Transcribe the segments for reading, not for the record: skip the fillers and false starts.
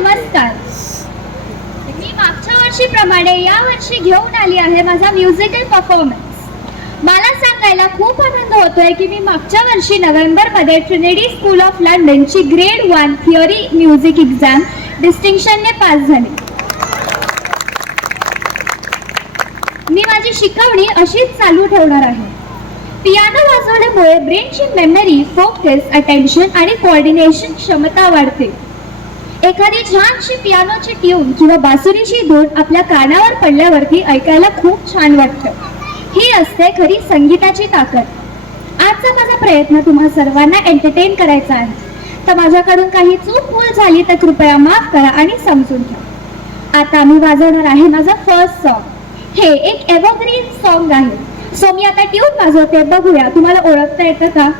नमस्कार. मी मागच्या वर्षीप्रमाणे या वर्षी घेऊन आली आहे माझा म्युझिकल परफॉर्मन्स. मला सांगायला खूप आनंद होतोय की मी मागच्या वर्षी नोव्हेंबरमध्ये ट्रिनिटी स्कूल ऑफ लंडनची ग्रेड 1 थिअरी म्युझिक एक्झाम डिस्टिंक्शनने पास झाली. मी माझी शिकवणी अशीच चालू ठेवणार आहे. पियानो वाजवल्यामुळे ब्रेनची मेमरी, फोकस, अटेन्शन आणि कोऑर्डिनेशन क्षमता वाढते. एखादी छानशी पियानोची ट्यून किंवा बासुरीची धून आपल्या कानावर पडल्यावरती ऐकायला खूप छान वाटतं. ही असते खरी संगीताची ताकद. आजचा माझा प्रयत्न तुम्हा सर्वांना एंटरटेन करायचा आहे. तर माझ्याकडून काही चूक भूल झाली तर कृपया माफ करा आणि समजून घ्या. आता मी वाजवणार आहे माझं फर्स्ट सॉन्ग. हे एक एव्हरग्रीन सॉन्ग आहे. सो मी आता ट्यून वाजवते, बघूया तुम्हाला ओळखता येतं का.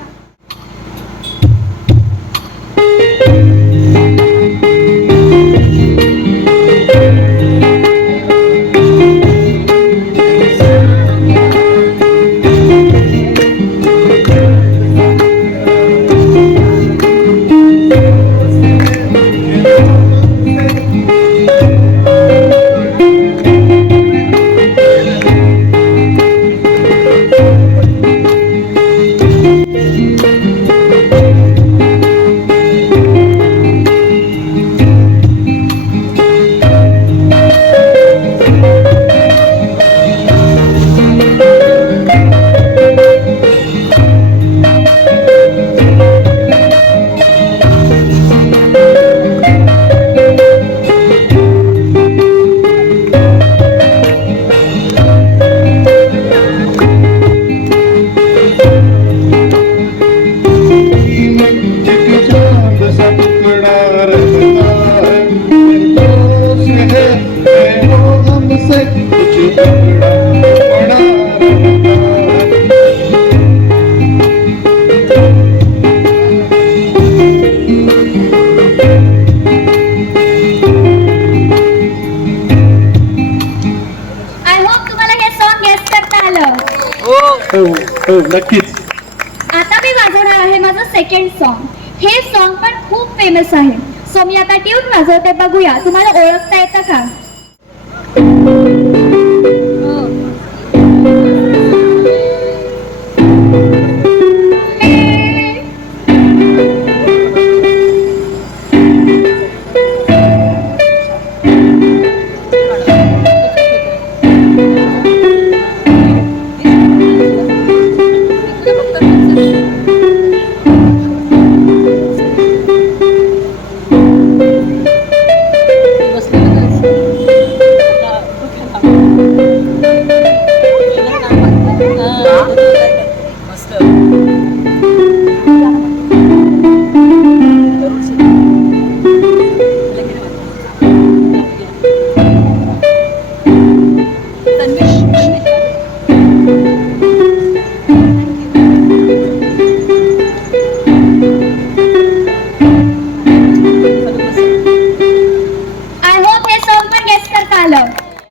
हो नक्कीच. आता मी वाजवणार आहे माझं सेकंड सॉन्ग. हे सॉन्ग पण खूप फेमस आहे. सो मी आता ट्यून वाजवते, बघूया तुम्हाला ओळखता येतं का.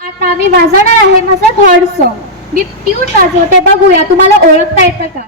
आता मी वाजवणार आहे माझं थर्ड सॉन्ग. मी ट्यून वाजवते, बघूया तुम्हाला ओळखता येतं का.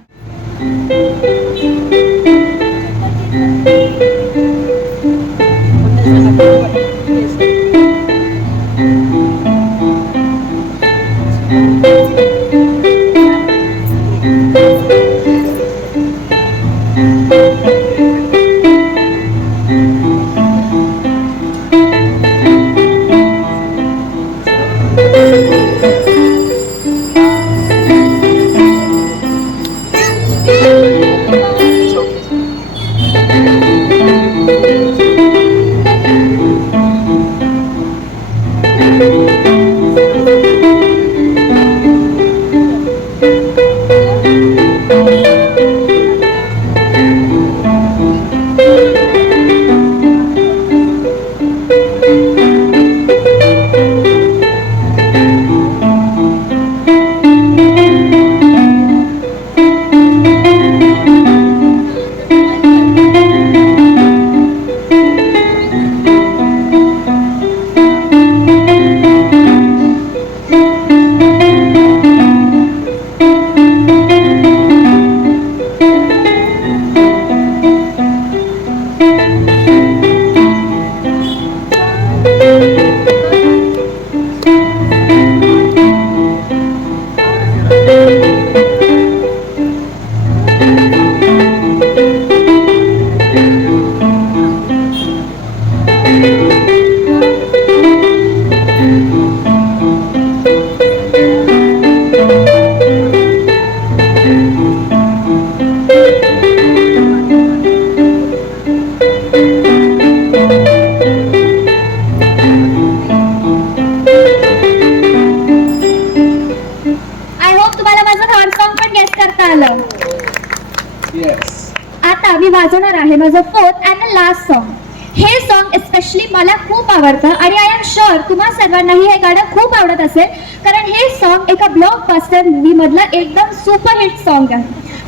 आहे माझं फोर्थ अँड लास्ट सॉन्ग. हे सॉन्ग स्पेशली मला खूप आवडतं आणि आय एम शुअर तुम्हा सर्वांनाही हे गाणं खूप आवडत असेल, कारण हे सॉन्ग एका ब्लॉकबस्टर मूवी मधलं एकदम सुपरहिट सॉन्ग आहे.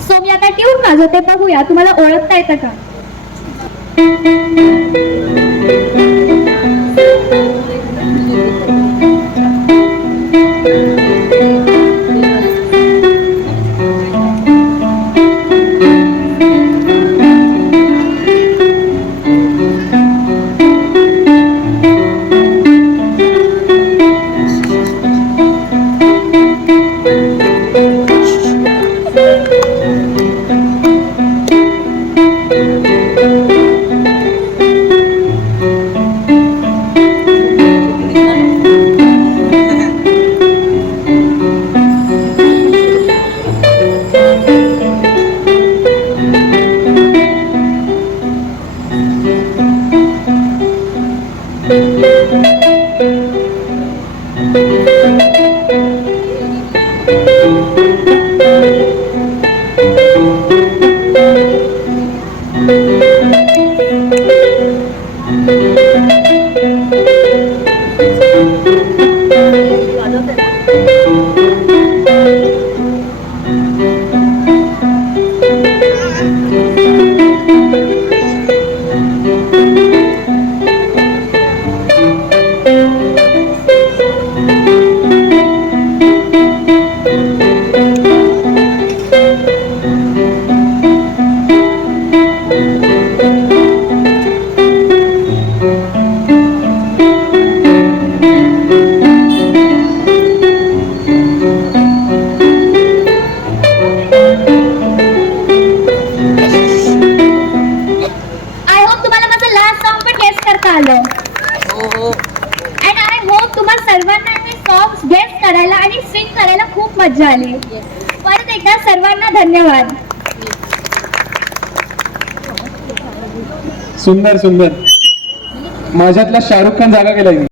सो मी आता ट्यून वाजवते, बघूया तुम्हाला ओळखता येतं का. अँड आय होप तुम्हाला सर्वांना हे सॉंग्स गेस करायला आणि सिंग करायला खूप मजा आली. परत एकदा सर्वांना धन्यवाद. सुंदर सुंदर. माझ्यातला शाहरुख खान जागा गेलाय.